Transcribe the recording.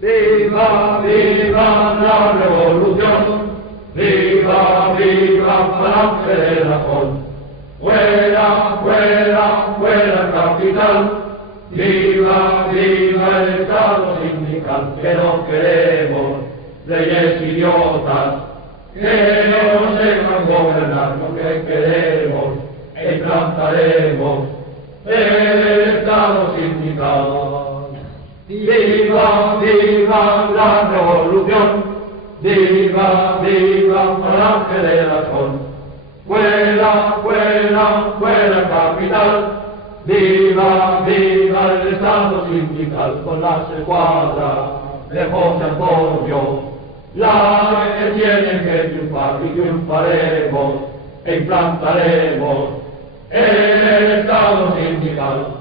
Viva, viva la revolución, viva, viva Falange de Razón. Fuera, fuera, fuera el capital, viva, viva el Estado sindical, que no queremos leyes idiotas, que no nos dejan gobernar, lo que queremos, implantaremos el Estado sindical. Viva, viva la revolución, viva, viva Falange de Razón. Fuera, fuera, fuera capital, viva, viva el Estado sindical, con las escuadras de José Antonio, la que tienen que triunfar y triunfaremos e implantaremos el Estado sindical.